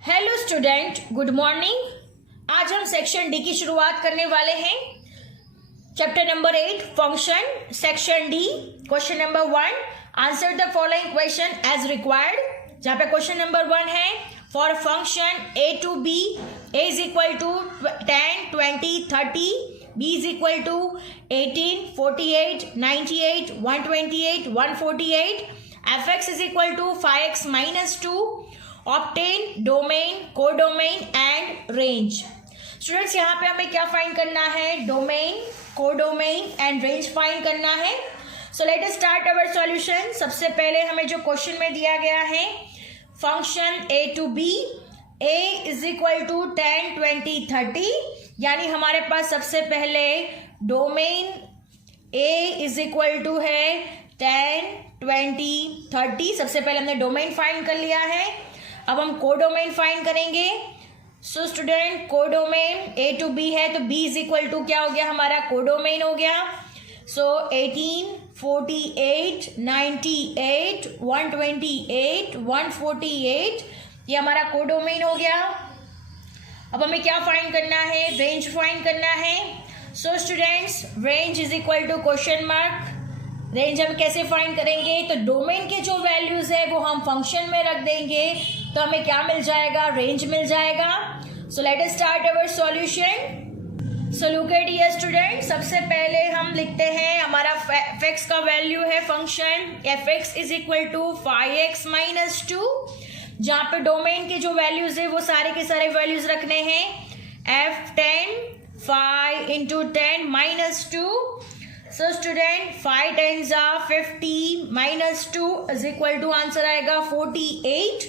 Hello student, good morning. आज हम section D की शुरुआत करने वाले हैं। Chapter number 8 function, section D. Question number 1, answer the following question as required. जहां पे क्वेश्चन नंबर 1 है, for function A to B, A is equal to 10, 20, 30, b is equal to 18, 48, 98, 128, 148, fx is equal to 5x minus 2, obtain domain, codomain and range। Students, यहाँ पे हमें क्या find करना है? Domain, codomain and range find करना है। So let us start our solution. सबसे पहले हमें जो क्वेश्चन में दिया गया है, function A to B, A is equal to 10, 20, 30, यानी हमारे पास सबसे पहले domain A is equal to है 10, 20, 30। सबसे पहले हमने डोमेन फाइंड कर लिया है। अब हम कोडोमेन फाइंड करेंगे। So student, codomain A to B है तो बी इज इक्वल टू क्या हो गया? हमारा कोडोमेन हो गया। सो 18, 48, 98, 128, 148, ये हमारा कोडोमेन हो गया। अब हमें क्या फाइंड करना है? रेंज फाइंड करना है। So students, range is equal to question mark. Range हम कैसे फाइंड करेंगे? तो डोमेन के जो वैल्यूज है वो हम फंक्शन में रख देंगे, तो हमें क्या मिल जाएगा? रेंज मिल जाएगा। So let us start our solution. So look at here student, सबसे पहले हम लिखते हैं हमारा fx का वैल्यू है function fx is equal to 5x minus 2। जहाँ पे डोमेन के जो वैल्यूज है वो सारे के सारे वैल्यूज रखने हैं। f10, 5 into 10 minus 2। So student, 5 10s are 50 minus 2 is equal to answer आएगा 48।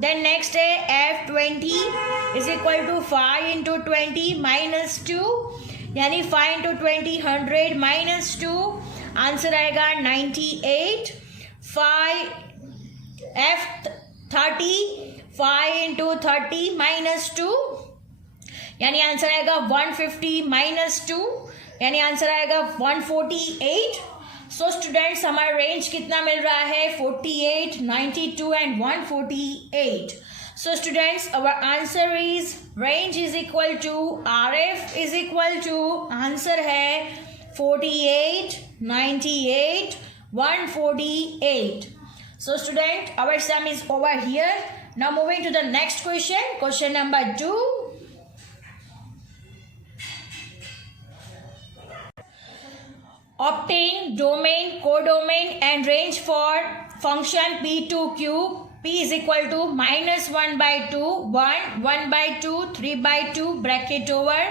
देन नेक्स्ट है f20 is equal to 5 into 20 minus 2, यानी 5 इंटू 20 100 माइनस 2, आंसर आएगा 98। 30 5 इंटू 30 माइनस 2, यानी आंसर आएगा 150 माइनस 2, यानी आंसर आएगा 148। सो स्टूडेंट्स, हमारा रेंज कितना मिल रहा है? 48, 92 and 148। So students, our answer is range is equal to RF is equal to, answer है 48, 98, 148। So student, our sum is over here. Now moving to the next question. Question number 2. Obtain domain, codomain and range for function P2Q. P is equal to minus 1 by 2, 1, 1 by 2, 3 by 2, bracket over.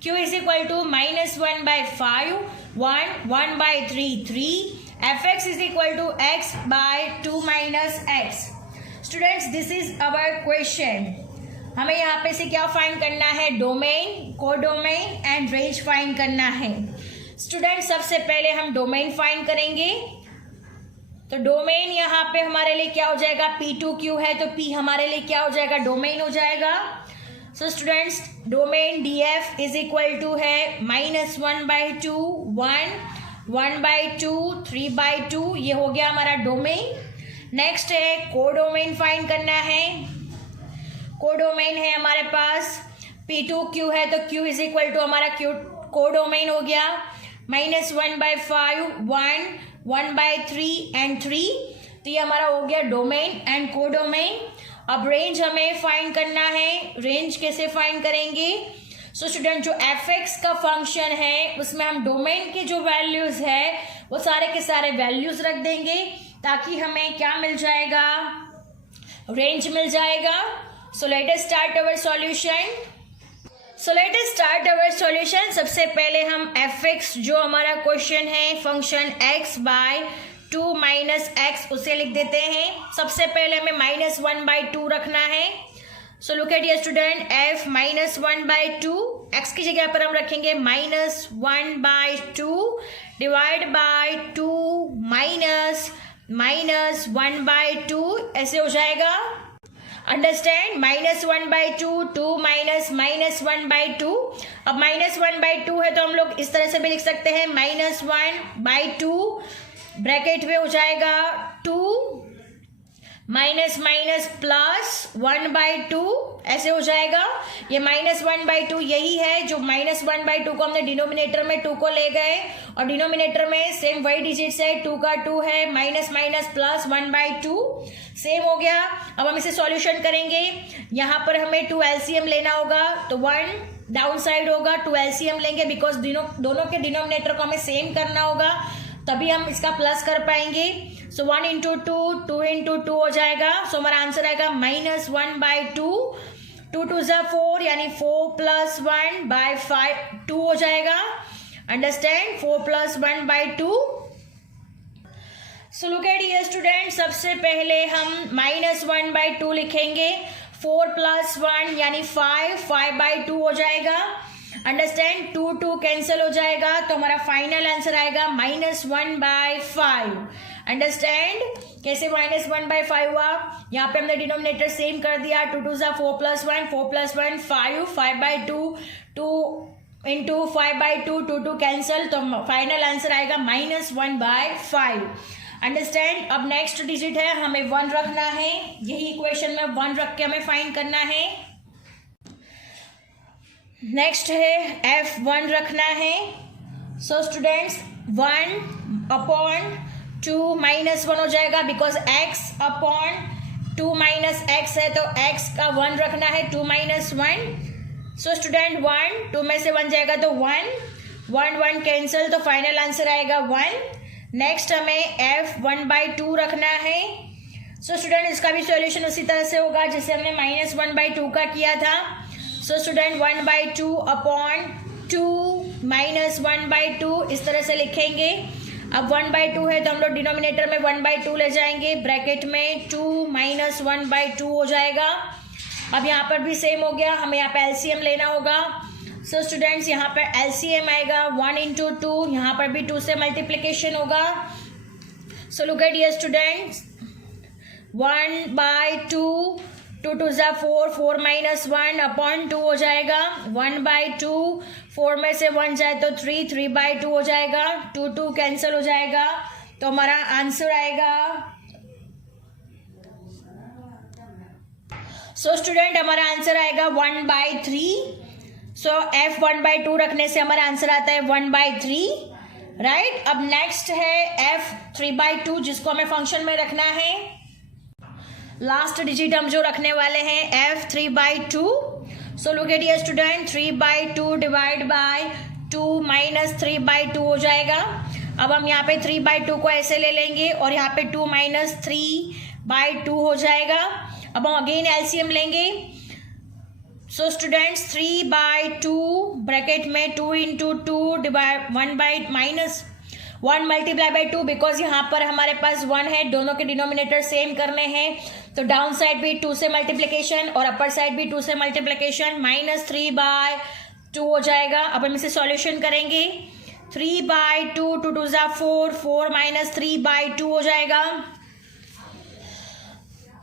Q is equal to minus 1 by 5, 1, 1 by 3, 3. fx is equal to x by 2 minus x. Students, this is our question. हमें यहाँ पे से क्या find करना है? Domain, codomain and range find करना है। Student, सबसे पहले हम डोमेन फाइंड करेंगे। तो डोमेन यहाँ पे हमारे लिए क्या हो जाएगा? P2Q है तो P हमारे लिए क्या हो जाएगा? डोमेन हो जाएगा। So students, domain DF is equal to है माइनस 1 बाई 2, 1, 1 बाई 2, 3 बाई 2, ये हो गया हमारा डोमेन। नेक्स्ट है कोडोमेन फाइंड करना है। कोडोमेन है हमारे पास P2Q है तो Q इज इक्वल टू हमारा Q कोडोमेन हो गया, माइनस 1 बाई 5, 1, 1 बाई 3 एंड 3, तो ये हमारा हो गया डोमेन एंड कोडोमेन। अब रेंज हमें फाइंड करना है। रेंज कैसे फाइंड करेंगे? सो स्टूडेंट, जो fx का फंक्शन है उसमें हम डोमेन के जो वैल्यूज है वो सारे के सारे वैल्यूज रख देंगे, ताकि हमें क्या मिल जाएगा? रेंज मिल जाएगा। So let us start our solution. सबसे पहले हम fx जो हमारा क्वेश्चन है function x by 2 minus x, उसे लिख देते हैं। सबसे पहले हमें माइनस 1 बाई 2 रखना है। So look at here student, f minus 1 by 2, x की जगह पर हम रखेंगे minus 1 by 2 divide by 2 minus 1 by 2, ऐसे हो जाएगा। Understand? Minus 1 by 2, 2 minus 1 by 2। अब माइनस 1 बाई 2 है तो हम लोग इस तरह से भी लिख सकते हैं, माइनस 1 बाई 2 ब्रैकेट में हो जाएगा 2 माइनस माइनस प्लस 1/2 ऐसे हो जाएगा। ये -1/2 यही है जो -1/2 को हमने डिनोमिनेटर में 2 को ले गए और डिनोमिनेटर में सेम वही डिजिट्स है, 2 का 2 है, माइनस माइनस प्लस 1/2 सेम हो गया। अब हम इसे सॉल्यूशन करेंगे। यहाँ पर हमें 2 एलसीएम लेना होगा, तो 1 डाउन साइड होगा, 2 एलसीएम लेंगे बिकॉज दोनों के डिनोमिनेटर को हमें सेम करना होगा, तभी हम इसका प्लस कर पाएंगे। सो 1 इंटू 2 इंटू 2 हो जाएगा। सो हमारा आंसर आएगा -1/2, 2 2 ज़ा 4 यानी 4 + 1/5 2 हो जाएगा। Understand, 4 + 1/2। So look at here student, सबसे पहले हम -1/2 लिखेंगे, 4 + 1 यानी 5/2 हो जाएगा। अंडरस्टैंड, 2 2 कैंसिल हो जाएगा, तो हमारा फाइनल आंसर आएगा -1/5। अंडरस्टैंड, कैसे -1/5 हुआ? यहाँ पे हमने डिनोमिनेटर सेम कर दिया, 2 2 ज़ा 4 + 1 4 + 1 5 5/2 2 इंटू 5/2 2 2 कैंसिल, तो फाइनल आंसर आएगा -1/5। अंडरस्टैंड। अब नेक्स्ट डिजिट है, हमें 1 रखना है, यही इक्वेशन में 1 रख के हमें फाइंड करना है। नेक्स्ट है f1 रखना है। सो स्टूडेंट्स 1/2 -1 हो जाएगा बिकॉज x/2 - x है, तो x का 1 रखना है, 2 - 1। सो स्टूडेंट 1 2 में से 1 जाएगा तो 1 1 कैंसिल, तो फाइनल आंसर आएगा 1। नेक्स्ट हमें f1/2 रखना है। सो स्टूडेंट इसका भी सॉल्यूशन उसी तरह से होगा जैसे हमने -1/2 का किया था। सो स्टूडेंट 1/2 अपॉन 2 - 1/2 इस तरह से लिखेंगे। अब 1/2 है तो हम लोग डिनोमिनेटर में 1/2 ले जाएंगे, ब्रैकेट में 2 - 1/2 हो जाएगा। अब यहाँ पर भी सेम हो गया, हमें यहाँ पे एलसीएम लेना होगा। सो स्टूडेंट्स यहाँ पर एलसीएम आएगा 1 इंटू 2, यहाँ पर भी 2 से मल्टीप्लीकेशन होगा। सो लुक एट हियर स्टूडेंट्स, 1/2 2 2 ज़ा 4 4 - 1 अपॉन 2 हो जाएगा। 1/2 4 में से 1 जाए तो 3 3/2 हो जाएगा, 2 2 कैंसिल हो जाएगा, तो हमारा आंसर आएगा। सो स्टूडेंट हमारा आंसर आएगा 1/3। सो f 1/2 रखने से हमारा आंसर आता है 1/3, राइट। अब नेक्स्ट है f 3/2 जिसको हमें फंक्शन में रखना है। लास्ट डिजिट हम जो रखने वाले हैं f 3/2। So look at here student, 3/2 divide by 2 - 3/2 हो जाएगा। अब हम यहाँ पे 3/2 को ऐसे ले लेंगे और यहाँ पे 2 - 3/2 हो जाएगा। अब हम अगेन एलसीएम लेंगे। सो स्टूडेंट्स 3/2 ब्रैकेट में 2 into 2 divide 1 multiply by 2 because यहाँ पर हमारे पास 1 है, दोनों के डिनोमिनेटर सेम करने हैं, तो डाउन साइड भी 2 से मल्टीप्लिकेशन और अपर साइड भी 2 से मल्टीप्लिकेशन, -3/2 हो जाएगा। अब हम इसे सॉल्यूशन करेंगे। 3/2 2 2 ज़ा 4 4 - 3/2 हो जाएगा।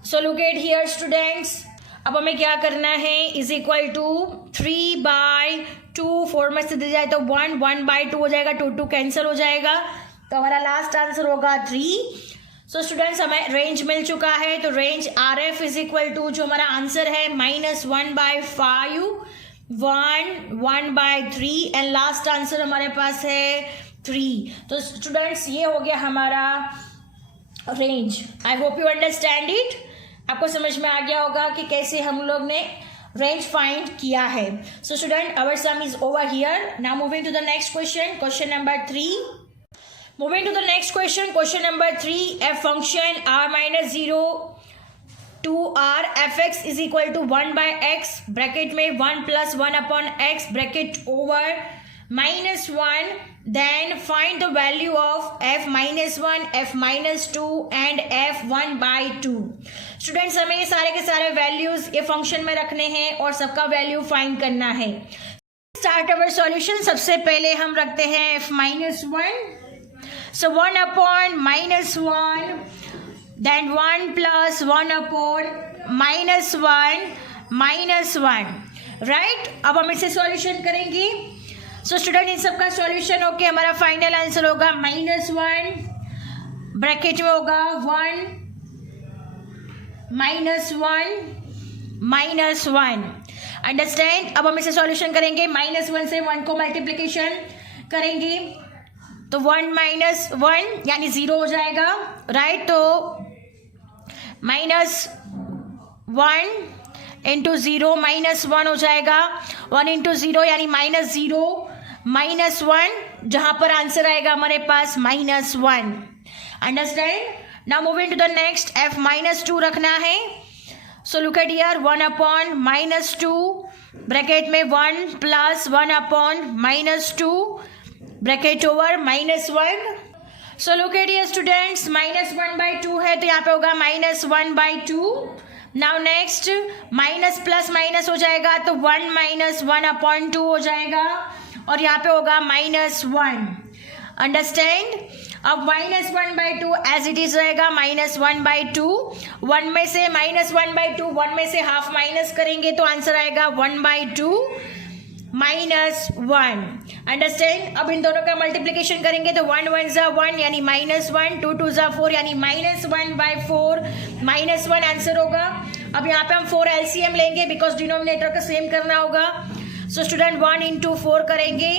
सो लुक एट हियर स्टूडेंट्स, अब हमें क्या करना है, इज इक्वल टू 3/2 4 में से दे जाए तो 1 1/2 हो जाएगा, 2 2 कैंसिल हो जाएगा, तो हमारा लास्ट आंसर होगा 3। सो स्टूडेंट्स हमें रेंज मिल चुका है, तो range RF is equal to जो हमारा आंसर है -1/5 1/3 एंड लास्ट आंसर हमारे पास है 3। तो स्टूडेंट्स ये हो गया हमारा range. I hope you understand it. आपको समझ में आ गया होगा कि कैसे हम लोग ने रेंज फाइंड किया है। So student our sum is over here. Now moving to the next question, question number 3। Moving to the next question, question number 3, a function r-0 to r fx is equal to 1/x bracket में 1 + 1 upon x bracket over -1, then find the value of f-1 f-2 and f1/2। Students हमें ये सारे के सारे values ये function में रखने हैं और सबका वैल्यू फाइंड करना है। Start our solution. सबसे पहले हम रखते हैं f-1, so 1 upon -1, then 1 + 1 upon -1, right. अब हम इसे सॉल्यूशन करेंगे। सो स्टूडेंट इन सब का सॉल्यूशन होके हमारा फाइनल आंसर होगा -1 ब्रैकेट में होगा 1 -1 अंडरस्टैंड। अब हम इसे सॉल्यूशन करेंगे, -1 से 1 को मल्टीप्लीकेशन करेंगे तो 1 - 1 यानी 0 हो जाएगा, राइट। तो -1 इंटू 0 -1 हो जाएगा, 1 इंटू 0 यानी -0 -1, जहां पर आंसर आएगा हमारे पास -1 understand. Now moving to the next, f -2 रखना है। So look at here, 1/-2 bracket में 1 + 1/-2 bracket over -1। So look at here students, -1/2 है तो यहाँ पे होगा -1/2। Now next, minus plus minus हो जाएगा तो 1 - 1/2 हो जाएगा और यहाँ पे होगा -1 अंडरस्टैंड। अब -1/2 एज इट इज रहेगा, -1/2, 1 में से -1/2, 1 में से हाफ माइनस करेंगे तो आंसर आएगा 1/2 -1 अंडरस्टैंड। अब इन दोनों का मल्टीप्लीकेशन करेंगे तो 1 × 1 = 1 यानी -1, 2 × 2 = 4 यानी -1/4 -1 आंसर होगा। अब यहाँ पे हम 4 LCM लेंगे बिकॉज डिनोमिनेटर का सेम करना होगा। सो स्टूडेंट 1 × 4 करेंगे,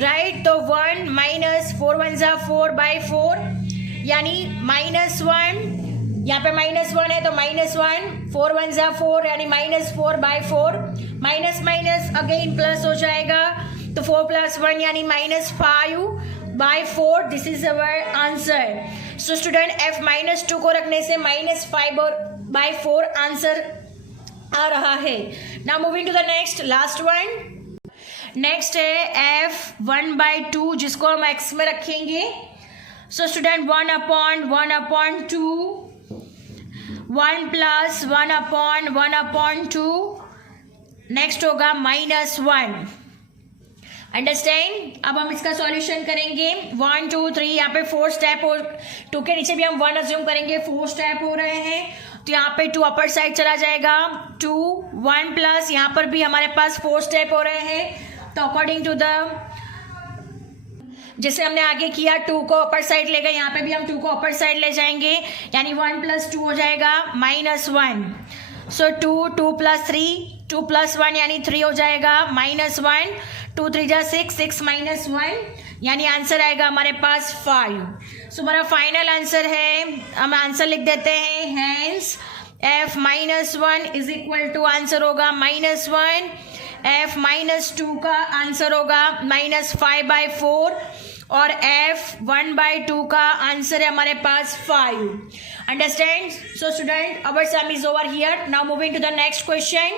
राइट। तो 1 - 4 × 1 = 4/4 यानी -1, यहाँ पे -1 है तो -1, 4 × 1 = 4 यानी -4/4, माइनस माइनस अगेन प्लस हो जाएगा तो 4 + 1 यानी -5/4। This is our answer. So student f -2 को रखने से -5/4 आंसर आ रहा है। Now moving to the next, last one. Next है f 1/2 जिसको हम x में रखेंगे। सो स्टूडेंट 1/1/2, 1 + 1/1/2, नेक्स्ट होगा -1 अंडरस्टैंड। अब हम इसका सॉल्यूशन करेंगे 1 2 3, यहाँ पे 4 स्टेप और 2 के नीचे भी हम 1 अज्यूम करेंगे, 4 स्टेप हो रहे हैं तो यहाँ पे 2 अपर साइड चला जाएगा, 2 1 प्लस यहाँ पर भी हमारे पास 4 स्टेप हो रहे हैं तो अकॉर्डिंग टू द जैसे हमने आगे किया 2 को अपर साइड ले गए, यहाँ पे भी हम 2 को अपर साइड ले जाएंगे यानी 1 + 2 हो जाएगा -1। सो 2 2 + 3, 2 + 1 यानी 3 हो जाएगा, -1, 2 3 = 6, 6 - 1 यानी आंसर आएगा हमारे पास 5। सो हमारा फाइनल आंसर है, हम आंसर लिख देते हैं, हैंस f -1 = आंसर होगा -1, f -2 का आंसर होगा -5/4 और f 1/2 का आंसर है हमारे पास 5 understand. So student our sum is over here. Now moving to the next question.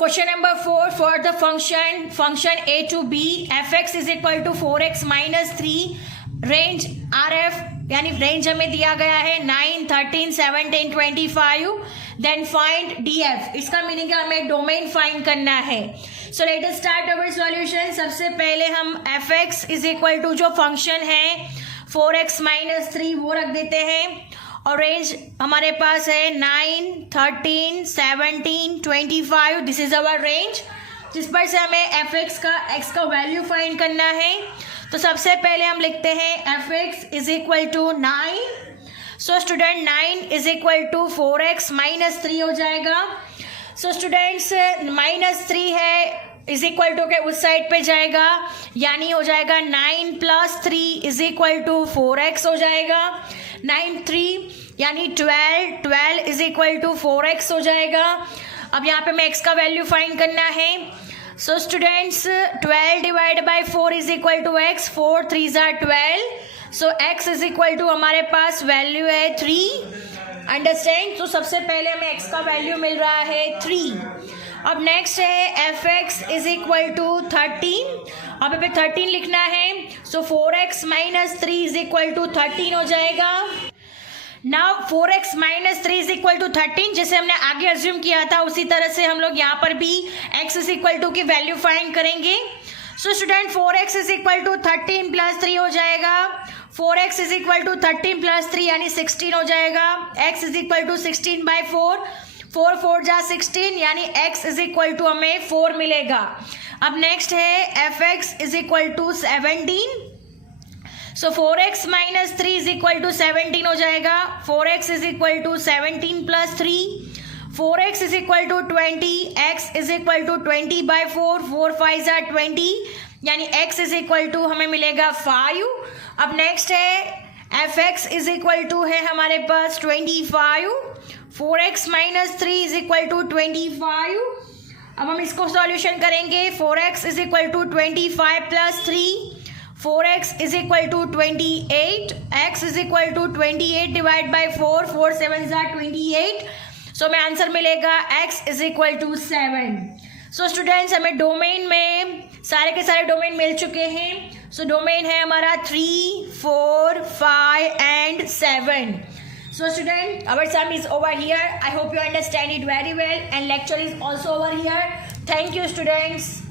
Question number 4, for the function a to b fx = 4x - 3, range RF यानी range हमें दिया गया है 9 13 17 25, देन फाइंड df। इसका meaning है हमें domain find करना है। So let us start our solution. सबसे पहले हम fx = जो फंक्शन है 4x - 3 वो रख देते हैं और रेंज हमारे पास है 9 13 17 25, दिस इज अवर रेंज जिस पर से हमें x का वैल्यू फाइंड करना है। तो सबसे पहले हम लिखते हैं fx = 9। सो स्टूडेंट 9 = 4x - 3 हो जाएगा। सो स्टूडेंट्स -3 है = के उस साइड पे जाएगा यानी हो जाएगा 9 + 3 = 4x हो जाएगा, 9 3 यानी 12 12 = 4x हो जाएगा। अब यहाँ पे हमें x का वैल्यू फाइंड करना है। सो स्टूडेंट्स 12 / 4 = x, 4 3 = 12, सो x = हमारे पास वैल्यू है 3 अंडरस्टैंड। तो सबसे पहले हमें x का वैल्यू मिल रहा है 3। अब नेक्स्ट है fx = 13, अब हमें 13 लिखना है। सो 4x - 3 = 13 हो जाएगा। नाउ 4x - 3 = 13 जैसे हमने आगे अज्यूम किया था उसी तरह से हम लोग यहाँ पर भी x = की वैल्यू फाइंड करेंगे। सो स्टूडेंट 4x = 13 + 3 हो जाएगा, 4x = 13 + 3 यानी 16 हो जाएगा, x = 16/4, 4 4 = 16 यानी x = हमें 4 मिलेगा। अब नेक्स्ट है fx = 17। So 4x minus 3 is equal to 17 हो जाएगा. 4x is equal to 17 plus 3. 4x is equal to 20. x is equal to 20 by 4. 4 5 are 20 यानी x इज इक्वल टू हमें मिलेगा 5. अब नेक्स्ट है fx इज इक्वल टू है हमारे पास 25. 4x minus 3 is equal to 25. अब हम इसको सॉल्यूशन करेंगे. 4x is equal to 25 plus 3. 4x is equal to 28. x is equal to 28 divide by 4. 4 7 are 28. So हमें आंसर मिलेगा x is equal to 7. So students हमें डोमेन में सारे के सारे डोमेन मिल चुके हैं. सो डोमेन है हमारा 3, 4, 5 and 7. So student, our sum is over here. I hope you understand it very well and lecture is also over here. Thank you students.